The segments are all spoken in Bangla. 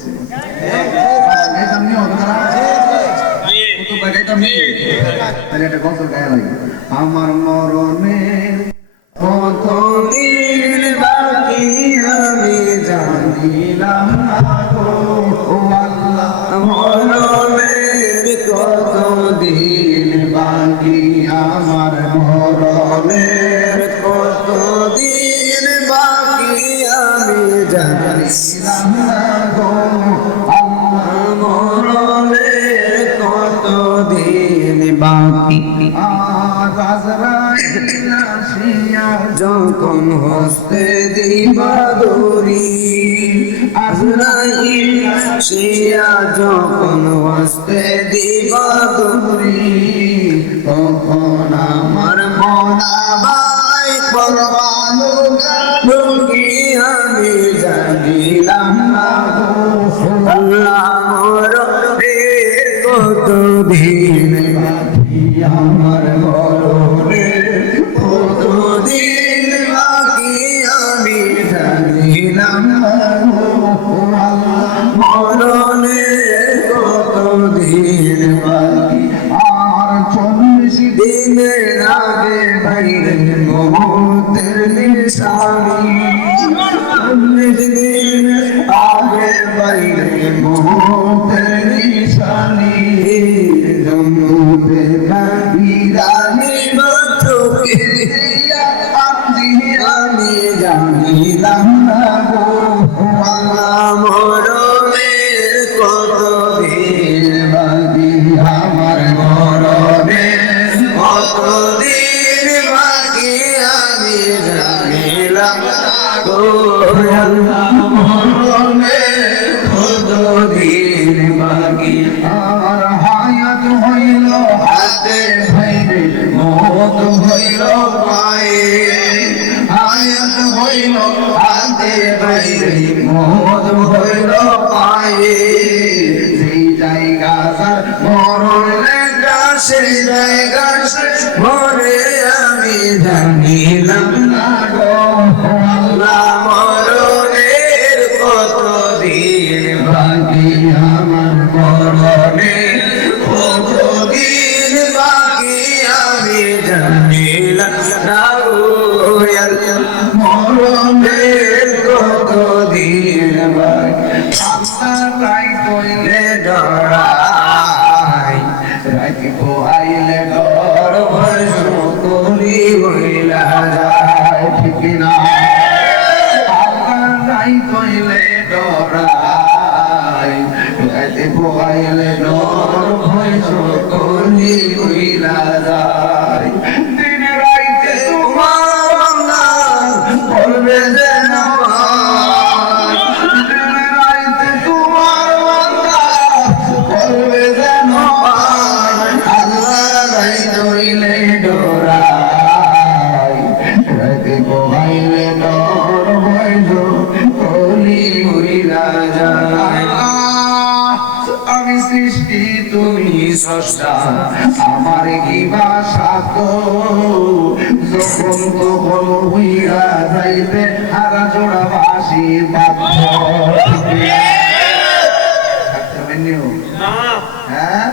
হয়েছে একটা গজল গায়ে লাগে আমার মরণের কতদিন বাকি আমি জানিলাম না গো আল্লাহ মরণের কতদিন বাকি আমার মরণের কতদিন বাকি আমি জানিলাম না গো আল্লাহ মরণের কতদিন বাকি যখন হস্তে দিবা দড়ি আজরাইল আসিয়া যখন হস্তে দিবা দড়ি তখন আমার মনাবাই পরবানো রোগী আমি জানিলাম না আল্লাহ মরণের কতদিন বাকি আমার মরণের কতদিন বাকি আমি জানিলাম না মরণের কতদিন বাকি আর 40 দিনের আগে বাইরে মৌতের নিশানি 40 দিন আগে বাইরে মৌতের নিশানি জমুতে বিরানি চোখে আমি জানিলাম না গো আল্লাহ মরণের কতদিন বাকি আমার মরণের কতদিন বাকি আমি জানিলাম না গো আল্লাহ মরণের কতদিন বাকি আর হায়াত হইল হাতে ভাইরে মত হইল পায়ে হায়াত হইল হাতে ভাইরে মত হইল পায়ে সেই জায়গা সার মরণ লেখা সেই জায়গা মরে আমি জানিলাম না গো আল্লাহ মরণের কতদিন বাকি আমার মরণের কতদিন বাকি আমি জানিলাম না গো মরণের কতদিন বাকি রাই কইলে ডরাই রাইতে কোয়াইলে ডর ভয় সকলি হইলা যায় ঠিক না রাই কইলে ডরাই রাইতে কোয়াইলে ডর ভয় সকলি হইলা যায় দিন রাইতে তোমার বান্দা বলবে যে আমি সৃষ্টি তুমি স্রষ্টা আমার কি বাসা তো যখন তখন হইয়া যাইতে হারা জোড়া বাসি বাধ্য হ্যাঁ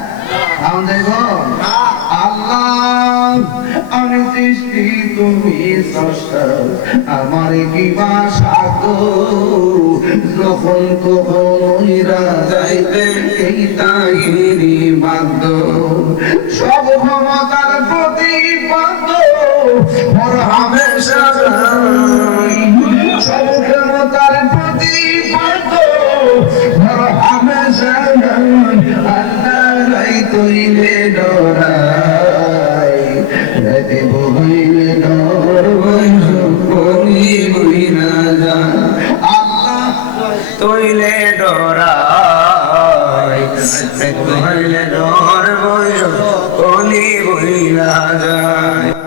আল্লাহ আমি সৃষ্টি তুমি স্রষ্টা আমার কি বাসা তো যখন তখন হইয়া যাইতে এই তাইরি বাধ্য সব ক্ষমতার প্রতিপাদ্য হামেশা সব ক্ষমতার প্রতিপাদ্য হামেশা আল্লাহ রাই তৈলে ডরাই রাতে বইলে ডর বই বইনা যা আল্লাহ তৈলে ডরাই রাতে বইলে ডর বই বইনা যায়